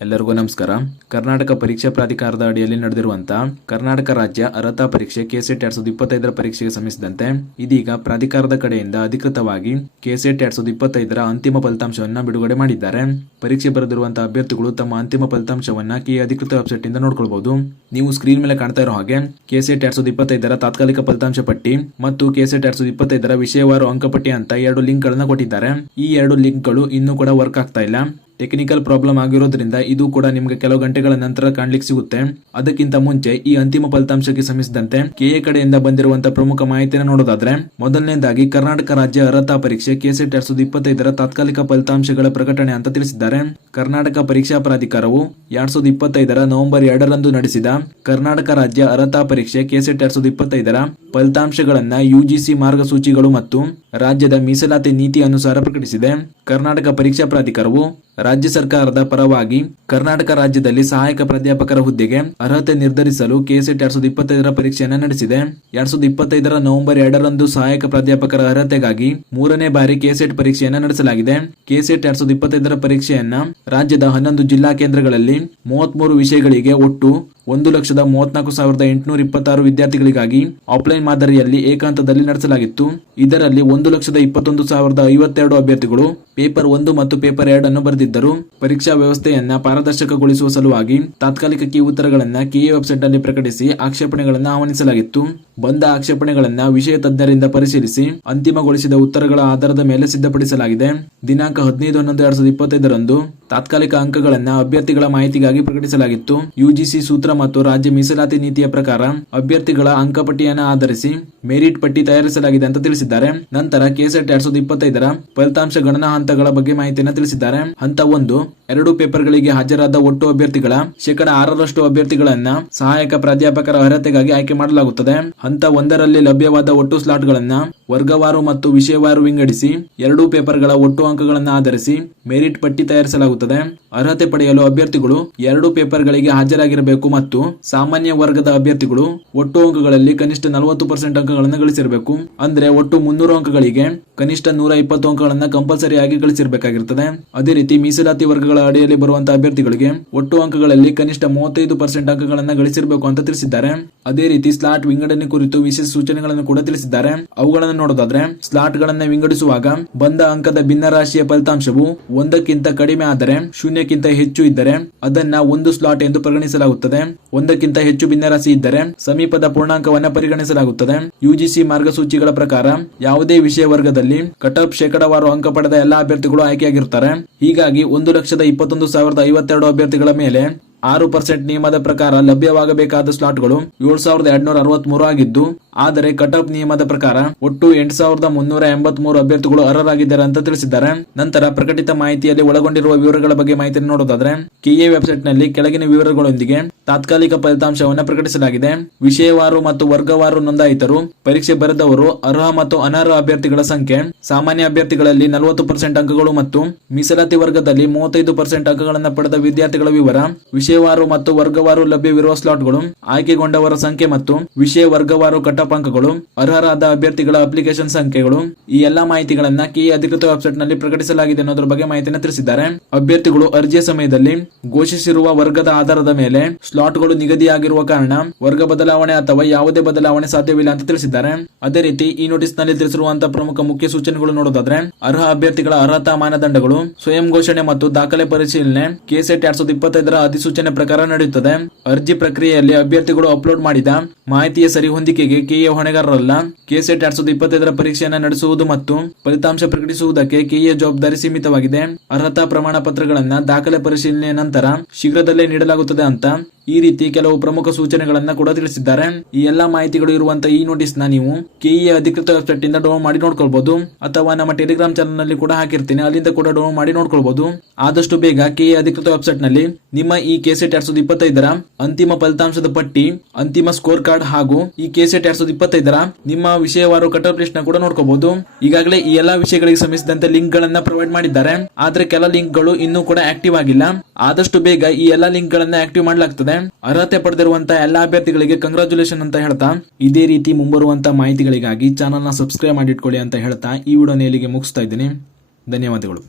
ಎಲ್ಲರಿಗೂ ನಮಸ್ಕಾರ. ಕರ್ನಾಟಕ ಪರೀಕ್ಷಾ ಪ್ರಾಧಿಕಾರದ ಅಡಿಯಲ್ಲಿ ನಡೆದಿರುವಂತಹ ಕರ್ನಾಟಕ ರಾಜ್ಯ ಅರ್ಹತಾ ಪರೀಕ್ಷೆ ಕೆಸೆಟ್ 2025ರ ಪರೀಕ್ಷೆಗೆ ಸಂಬಂಧಿಸಿದಂತೆ ಇದೀಗ ಪ್ರಾಧಿಕಾರದ ಕಡೆಯಿಂದ ಅಧಿಕೃತವಾಗಿ ಕೆಸೆಟ್ 2025ರ ಅಂತಿಮ ಫಲಿತಾಂಶವನ್ನ ಬಿಡುಗಡೆ ಮಾಡಿದ್ದಾರೆ. ಪರೀಕ್ಷೆ ಬರೆದಿರುವಂತಹ ಅಭ್ಯರ್ಥಿಗಳು ತಮ್ಮ ಅಂತಿಮ ಫಲಿತಾಂಶವನ್ನ ಕೆ ಅಧಿಕೃತ ವೆಬ್ಸೈಟ್ ಇಂದ ನೋಡ್ಕೊಳ್ಬಹುದು. ನೀವು ಸ್ಕ್ರೀನ್ ಮೇಲೆ ಕಾಣ್ತಾ ಇರೋ ಹಾಗೆ ಕೆಸೆಟ್ 2025ರ ತಾತ್ಕಾಲಿಕ ಫಲಿತಾಂಶ ಪಟ್ಟಿ ಮತ್ತು ಕೆಸೆಟ್ 2025ರ ವಿಷಯವಾರು ಅಂಕಪಟ್ಟಿ ಅಂತ ಎರಡು ಲಿಂಕ್ ಗಳನ್ನ ಕೊಟ್ಟಿದ್ದಾರೆ. ಈ ಎರಡು ಲಿಂಕ್ ಗಳು ಇನ್ನೂ ಕೂಡ ವರ್ಕ್ ಆಗ್ತಾ ಇಲ್ಲ. ಟೆಕ್ನಿಕಲ್ ಪ್ರಾಬ್ಲಮ್ ಆಗಿರೋದ್ರಿಂದ ಇದು ಕೂಡ ನಿಮಗೆ ಕೆಲವು ಗಂಟೆಗಳ ನಂತರ ಕಾಣ್ಲಿಕ್ಕೆ ಸಿಗುತ್ತೆ. ಅದಕ್ಕಿಂತ ಮುಂಚೆ ಈ ಅಂತಿಮ ಫಲಿತಾಂಶಕ್ಕೆ ಸಂಬಂಧಿಸಿದಂತೆ ಕೆಎ ಕಡೆಯಿಂದ ಬಂದಿರುವಂತಹ ಪ್ರಮುಖ ಮಾಹಿತಿಯನ್ನು ನೋಡೋದಾದ್ರೆ, ಮೊದಲನೇದಾಗಿ ಕರ್ನಾಟಕ ರಾಜ್ಯ ಅರ್ಹತಾ ಪರೀಕ್ಷೆ ಕೆಸೆಟ್ 2025ರ ತಾತ್ಕಾಲಿಕ ಫಲಿತಾಂಶಗಳ ಪ್ರಕಟಣೆ ಅಂತ ತಿಳಿಸಿದ್ದಾರೆ. ಕರ್ನಾಟಕ ಪರೀಕ್ಷಾ ಪ್ರಾಧಿಕಾರವು 2025ರ ನವೆಂಬರ್ 2ರಂದು ನಡೆಸಿದ ಕರ್ನಾಟಕ ರಾಜ್ಯ ಅರ್ಹತಾ ಪರೀಕ್ಷೆ ಕೆಸೆಟ್ 2025ರ ಫಲಿತಾಂಶಗಳನ್ನ ಯುಜಿಸಿ ಮಾರ್ಗಸೂಚಿಗಳು ಮತ್ತು ರಾಜ್ಯದ ಮೀಸಲಾತಿ ನೀತಿ ಅನುಸಾರ ಪ್ರಕಟಿಸಿದೆ. ಕರ್ನಾಟಕ ಪರೀಕ್ಷಾ ಪ್ರಾಧಿಕಾರವು ರಾಜ್ಯ ಸರ್ಕಾರದ ಪರವಾಗಿ ಕರ್ನಾಟಕ ರಾಜ್ಯದಲ್ಲಿ ಸಹಾಯಕ ಪ್ರಾಧ್ಯಾಪಕರ ಹುದ್ದೆಗೆ ಅರ್ಹತೆ ನಿರ್ಧರಿಸಲು ಕೆಸೆಟ್ 2025ರ ಪರೀಕ್ಷೆಯನ್ನು ನಡೆಸಿದೆ. 2025ರ ನವೆಂಬರ್ 2ರಂದು ಸಹಾಯಕ ಪ್ರಾಧ್ಯಾಪಕರ ಅರ್ಹತೆಗಾಗಿ 3ನೇ ಬಾರಿ ಕೆಸೆಟ್ ಪರೀಕ್ಷೆಯನ್ನು ನಡೆಸಲಾಗಿದೆ. ಕೆಸೆಟ್ 2025ರ ಪರೀಕ್ಷೆಯನ್ನ ರಾಜ್ಯದ 11 ಜಿಲ್ಲಾ ಕೇಂದ್ರಗಳಲ್ಲಿ 33 ವಿಷಯಗಳಿಗೆ ಒಟ್ಟು 1,34,826 ವಿದ್ಯಾರ್ಥಿಗಳಿಗಾಗಿ ಆಫ್ಲೈನ್ ಮಾದರಿಯಲ್ಲಿ ಏಕಾಂತದಲ್ಲಿ ನಡೆಸಲಾಗಿತ್ತು. ಇದರಲ್ಲಿ 1,21,052 ಅಭ್ಯರ್ಥಿಗಳು ಪೇಪರ್ 1 ಮತ್ತು ಪೇಪರ್ 2 ಅನ್ನು ಬರೆದಿದ್ದರು. ಪರೀಕ್ಷಾ ವ್ಯವಸ್ಥೆಯನ್ನ ಪಾರದರ್ಶಕಗೊಳಿಸುವ ಸಲುವಾಗಿ ತಾತ್ಕಾಲಿಕ ಕೀ ಉತ್ತರಗಳನ್ನ ಕೆಎ ವೆಬ್ಸೈಟ್ ನಲ್ಲಿ ಪ್ರಕಟಿಸಿ ಆಕ್ಷೇಪಣೆಗಳನ್ನು ಆಹ್ವಾನಿಸಲಾಗಿತ್ತು. ಬಂದ ಆಕ್ಷೇಪಣೆಗಳನ್ನ ವಿಷಯ ತಜ್ಞರಿಂದ ಪರಿಶೀಲಿಸಿ ಅಂತಿಮಗೊಳಿಸಿದ ಉತ್ತರಗಳ ಆಧಾರದ ಮೇಲೆ ಸಿದ್ಧಪಡಿಸಲಾಗಿದೆ. ದಿನಾಂಕ 15/11/2025ರಂದು ತಾತ್ಕಾಲಿಕ ಅಂಕಗಳನ್ನ ಅಭ್ಯರ್ಥಿಗಳ ಮಾಹಿತಿಗಾಗಿ ಪ್ರಕಟಿಸಲಾಗಿತ್ತು. ಯುಜಿಸಿ ಸೂತ್ರ ಮತ್ತು ರಾಜ್ಯ ಮೀಸಲಾತಿ ನೀತಿಯ ಪ್ರಕಾರ ಅಭ್ಯರ್ಥಿಗಳ ಅಂಕಪಟ್ಟಿಯನ್ನು ಆಧರಿಸಿ ಮೆರಿಟ್ ಪಟ್ಟಿ ತಯಾರಿಸಲಾಗಿದೆ ಅಂತ ತಿಳಿಸಿದ್ದಾರೆ. ನಂತರ ಕೆಸೆಟ್ 2025ರ ಫಲಿತಾಂಶ ಗಣನಾ ಹಂತಗಳ ಬಗ್ಗೆ ಮಾಹಿತಿಯನ್ನು ತಿಳಿಸಿದ್ದಾರೆ. ಹಂತ 1, 2 ಪೇಪರ್ಗಳಿಗೆ ಹಾಜರಾದ ಒಟ್ಟು ಅಭ್ಯರ್ಥಿಗಳ 6% ಅಭ್ಯರ್ಥಿಗಳನ್ನ ಸಹಾಯಕ ಪ್ರಾಧ್ಯಾಪಕರ ಅರ್ಹತೆಗಾಗಿ ಆಯ್ಕೆ ಮಾಡಲಾಗುತ್ತದೆ. ಹಂತ 1ರಲ್ಲಿ ಲಭ್ಯವಾದ ಒಟ್ಟು ಸ್ಲಾಟ್ಗಳನ್ನ ವರ್ಗವಾರು ಮತ್ತು ವಿಷಯವಾರು ವಿಂಗಡಿಸಿ 2 ಪೇಪರ್ಗಳ ಒಟ್ಟು ಅಂಕಗಳನ್ನು ಆಧರಿಸಿ ಮೆರಿಟ್ ಪಟ್ಟಿ ತಯಾರಿಸಲಾಗುತ್ತದೆ. ಅರ್ಹತೆ ಪಡೆಯಲು ಅಭ್ಯರ್ಥಿಗಳು 2 ಪೇಪರ್ಗಳಿಗೆ ಹಾಜರಾಗಿರಬೇಕು ಮತ್ತು ಸಾಮಾನ್ಯ ವರ್ಗದ ಅಭ್ಯರ್ಥಿಗಳು ಒಟ್ಟು ಅಂಕಗಳಲ್ಲಿ ಕನಿಷ್ಠ 40% ಅಂಕಗಳನ್ನು ಗಳಿಸಿರಬೇಕು. ಅಂದ್ರೆ ಒಟ್ಟು 300 ಅಂಕಗಳಿಗೆ ಕನಿಷ್ಠ 120 ಅಂಕಗಳನ್ನ ಕಂಪಲ್ಸರಿ ಆಗಿ ಗಳಿಸಿರಬೇಕಾಗಿರುತ್ತದೆ. ಅದೇ ರೀತಿ ಮೀಸಲಾತಿ ವರ್ಗಗಳ ಅಡಿಯಲ್ಲಿ ಬರುವಂತಹ ಅಭ್ಯರ್ಥಿಗಳಿಗೆ ಒಟ್ಟು ಅಂಕಗಳಲ್ಲಿ ಕನಿಷ್ಠ 35% ಅಂಕಗಳನ್ನ ಗಳಿಸಿರಬೇಕು ಅಂತ ತಿಳಿಸಿದ್ದಾರೆ. ಅದೇ ರೀತಿ ಸ್ಲಾಟ್ ವಿಂಗಡಣೆ ಕುರಿತು ವಿಶೇಷ ಸೂಚನೆಗಳನ್ನು ಕೂಡ ತಿಳಿಸಿದ್ದಾರೆ. ಅವುಗಳನ್ನು ನೋಡೋದಾದ್ರೆ, ಸ್ಲಾಟ್ ಗಳನ್ನ ವಿಂಗಡಿಸುವಾಗ ಬಂದ ಅಂಕದ ಭಿನ್ನರಾಶಿಯ ಫಲಿತಾಂಶವು 1ಕ್ಕಿಂತ ಕಡಿಮೆ ಆದರೆ 0ಕ್ಕಿಂತ ಹೆಚ್ಚು ಇದ್ದರೆ ಅದನ್ನ ಒಂದು ಸ್ಲಾಟ್ ಎಂದು ಪರಿಗಣಿಸಲಾಗುತ್ತದೆ. 1ಕ್ಕಿಂತ ಹೆಚ್ಚು ಭಿನ್ನರಾಶಿ ಇದ್ದರೆ ಸಮೀಪದ ಪೂರ್ಣಾಂಕವನ್ನ ಪರಿಗಣಿಸಲಾಗುತ್ತದೆ. ಯುಜಿಸಿ ಮಾರ್ಗಸೂಚಿಗಳ ಪ್ರಕಾರ ಯಾವುದೇ ವಿಷಯ ವರ್ಗದಲ್ಲಿ ಕಟ್ ಆಫ್ ಶೇಕಡಾವಾರು ಅಂಕ ಪಡೆದ ಎಲ್ಲಾ ಅಭ್ಯರ್ಥಿಗಳು ಆಯ್ಕೆಯಾಗಿರುತ್ತಾರೆ. ಹೀಗಾಗಿ 1,21,052 ಅಭ್ಯರ್ಥಿಗಳ ಮೇಲೆ 6% ನಿಯಮದ ಪ್ರಕಾರ ಲಭ್ಯವಾಗಬೇಕಾದ ಸ್ಲಾಟ್ಗಳು 7,263 ಆಗಿದ್ದು, ಆದರೆ ಕಟ್ ಆಫ್ ನಿಯಮದ ಪ್ರಕಾರ ಒಟ್ಟು 8,383 ಅಭ್ಯರ್ಥಿಗಳು ಅರ್ಹರಾಗಿದ್ದಾರೆ ಅಂತ ತಿಳಿಸಿದ್ದಾರೆ. ನಂತರ ಪ್ರಕಟಿತ ಮಾಹಿತಿಯಲ್ಲಿ ಒಳಗೊಂಡಿರುವ ವಿವರಗಳ ಬಗ್ಗೆ ಮಾಹಿತಿಯನ್ನು ನೋಡೋದಾದ್ರೆ, ಕೆಎ ವೆಬ್ಸೈಟ್ ನಲ್ಲಿ ಕೆಳಗಿನ ವಿವರಗಳೊಂದಿಗೆ ತಾತ್ಕಾಲಿಕ ಫಲಿತಾಂಶವನ್ನು ಪ್ರಕಟಿಸಲಾಗಿದೆ. ವಿಷಯವಾರು ಮತ್ತು ವರ್ಗವಾರು ನೋಂದಾಯಿತರು, ಪರೀಕ್ಷೆ ಬರೆದವರು, ಅರ್ಹ ಮತ್ತು ಅನರ್ಹ ಅಭ್ಯರ್ಥಿಗಳ ಸಂಖ್ಯೆ, ಸಾಮಾನ್ಯ ಅಭ್ಯರ್ಥಿಗಳಲ್ಲಿ 40% ಅಂಕಗಳು ಮತ್ತು ಮೀಸಲಾತಿ ವರ್ಗದಲ್ಲಿ 35% ಅಂಕಗಳನ್ನು ಪಡೆದ ವಿದ್ಯಾರ್ಥಿಗಳ ವಿವರ, ವಿಷಯವಾರು ಮತ್ತು ವರ್ಗವಾರು ಲಭ್ಯವಿರುವ ಸ್ಲಾಟ್ಗಳು, ಆಯ್ಕೆಗೊಂಡವರ ಸಂಖ್ಯೆ ಮತ್ತು ವಿಷಯ ವರ್ಗವಾರು ಕಟ್ ಆಫ್ ಅಂಕಗಳು, ಅರ್ಹರಾದ ಅಭ್ಯರ್ಥಿಗಳ ಅಪ್ಲಿಕೇಶನ್ ಸಂಖ್ಯೆಗಳು, ಈ ಎಲ್ಲಾ ಮಾಹಿತಿಗಳನ್ನ ಕೆಎ ಅಧಿಕೃತ ವೆಬ್ಸೈಟ್ ನಲ್ಲಿ ಪ್ರಕಟಿಸಲಾಗಿದೆ ಅನ್ನೋದ್ರ ಬಗ್ಗೆ ಮಾಹಿತಿಯನ್ನು ತಿಳಿಸಿದ್ದಾರೆ. ಅಭ್ಯರ್ಥಿಗಳು ಅರ್ಜಿಯ ಸಮಯದಲ್ಲಿ ಘೋಷಿಸಿರುವ ವರ್ಗದ ಆಧಾರದ ಮೇಲೆ ಸ್ಲಾಟ್ಗಳು ನಿಗದಿಯಾಗಿರುವ ಕಾರಣ ವರ್ಗ ಬದಲಾವಣೆ ಅಥವಾ ಯಾವುದೇ ಬದಲಾವಣೆ ಸಾಧ್ಯವಿಲ್ಲ ಅಂತ ತಿಳಿಸಿದ್ದಾರೆ. ಅದೇ ರೀತಿ ಈ ನೋಟಿಸ್ ನಲ್ಲಿ ತಿಳಿಸಿರುವಂತಹ ಪ್ರಮುಖ ಮುಖ್ಯ ಸೂಚನೆಗಳು ನೋಡೋದಾದ್ರೆ, ಅರ್ಹ ಅಭ್ಯರ್ಥಿಗಳ ಅರ್ಹತಾ ಮಾನದಂಡಗಳು, ಸ್ವಯಂ ಘೋಷಣೆ ಮತ್ತು ದಾಖಲೆ ಪರಿಶೀಲನೆ ಕೆಸೆಟ್ 2025ರ ಅಧಿಸೂಚನೆ ಪ್ರಕಾರ ನಡೆಯುತ್ತದೆ. ಅರ್ಜಿ ಪ್ರಕ್ರಿಯೆಯಲ್ಲಿ ಅಭ್ಯರ್ಥಿಗಳು ಅಪ್ಲೋಡ್ ಮಾಡಿದ ಮಾಹಿತಿಯ ಸರಿ ಹೊಂದಿಕೆಗೆ ಕೆಎ ಹೊಣೆಗಾರರಲ್ಲ. ಕೆಸೆಟ್ 2025ರ ಪರೀಕ್ಷೆಯನ್ನು ನಡೆಸುವುದು ಮತ್ತು ಫಲಿತಾಂಶ ಪ್ರಕಟಿಸುವುದಕ್ಕೆ ಕೆಎ ಜವಾಬ್ದಾರಿ ಸೀಮಿತವಾಗಿದೆ. ಅರ್ಹತಾ ಪ್ರಮಾಣ ಪತ್ರಗಳನ್ನ ದಾಖಲೆ ಪರಿಶೀಲನೆಯ ನಂತರ ಶೀಘ್ರದಲ್ಲೇ ನೀಡಲಾಗುತ್ತದೆ ಅಂತ ಈ ರೀತಿ ಕೆಲವು ಪ್ರಮುಖ ಸೂಚನೆಗಳನ್ನ ಕೂಡ ತಿಳಿಸಿದ್ದಾರೆ. ಈ ಎಲ್ಲಾ ಮಾಹಿತಿಗಳು ಇರುವಂತಹ ಈ ನೋಟಿಸ್ ನ ನೀವು ಕೆಇಎ ಅಧಿಕೃತ ವೆಬ್ಸೈಟ್ ಇಂದ ಡೌನ್ಲೋಡ್ ಮಾಡಿ ನೋಡ್ಕೊಳ್ಬಹುದು, ಅಥವಾ ನಮ್ಮ ಟೆಲಿಗ್ರಾಮ್ ಚಾನಲ್ ನಲ್ಲಿ ಕೂಡ ಹಾಕಿರ್ತೀನಿ, ಅಲ್ಲಿಂದ ಕೂಡ ಡೌನ್ಲೋಡ್ ಮಾಡಿ ನೋಡ್ಕೊಳ್ಬಹುದು. ಆದಷ್ಟು ಬೇಗ ಕೆಇಎ ಅಧಿಕೃತ ವೆಬ್ಸೈಟ್ ನಲ್ಲಿ ನಿಮ್ಮ ಈ ಕೆಸೆಟ್ 2025ರ ಅಂತಿಮ ಫಲಿತಾಂಶದ ಪಟ್ಟಿ, ಅಂತಿಮ ಸ್ಕೋರ್ ಕಾರ್ಡ್ ಹಾಗೂ ಈ ಕೆಸೆಟ್ 2025ರ ನಿಮ್ಮ ವಿಷಯವಾರು ಕಟ್ ಆಫ್ ಲಿಸ್ಟ್ ನ ಕೂಡ ನೋಡ್ಕೋಬಹುದು. ಈಗಾಗಲೇ ಈ ಎಲ್ಲಾ ವಿಷಯಗಳಿಗೆ ಸಂಬಂಧಿಸಿದಂತೆ ಲಿಂಕ್ ಗಳನ್ನ ಪ್ರೊವೈಡ್ ಮಾಡಿದ್ದಾರೆ, ಆದ್ರೆ ಕೆಲ ಲಿಂಕ್ ಗಳು ಇನ್ನೂ ಕೂಡ ಆಕ್ಟಿವ್ ಆಗಿಲ್ಲ. ಆದಷ್ಟು ಬೇಗ ಈ ಎಲ್ಲಾ ಲಿಂಕ್ ಗಳನ್ನ ಆಕ್ಟಿವ್ ಮಾಡಲಾಗ್ತದೆ. ಅರ್ಹತೆ ಪಡೆದಿರುವಂತಹ ಎಲ್ಲಾ ಅಭ್ಯರ್ಥಿಗಳಿಗೆ ಕಂಗ್ರಾಚುಲೇಷನ್ ಅಂತ ಹೇಳ್ತಾ, ಇದೇ ರೀತಿ ಮುಂಬರುವಂತಹ ಮಾಹಿತಿಗಳಿಗಾಗಿ ಚಾನಲ್ ನ ಸಬ್ಸ್ಕ್ರೈಬ್ ಮಾಡಿಟ್ಕೊಳ್ಳಿ ಅಂತ ಹೇಳ್ತಾ ಈ ವಿಡಿಯೋನ ಇಲ್ಲಿಗೆ ಮುಗಿಸ್ತಾ ಇದ್ದೀನಿ. ಧನ್ಯವಾದಗಳು.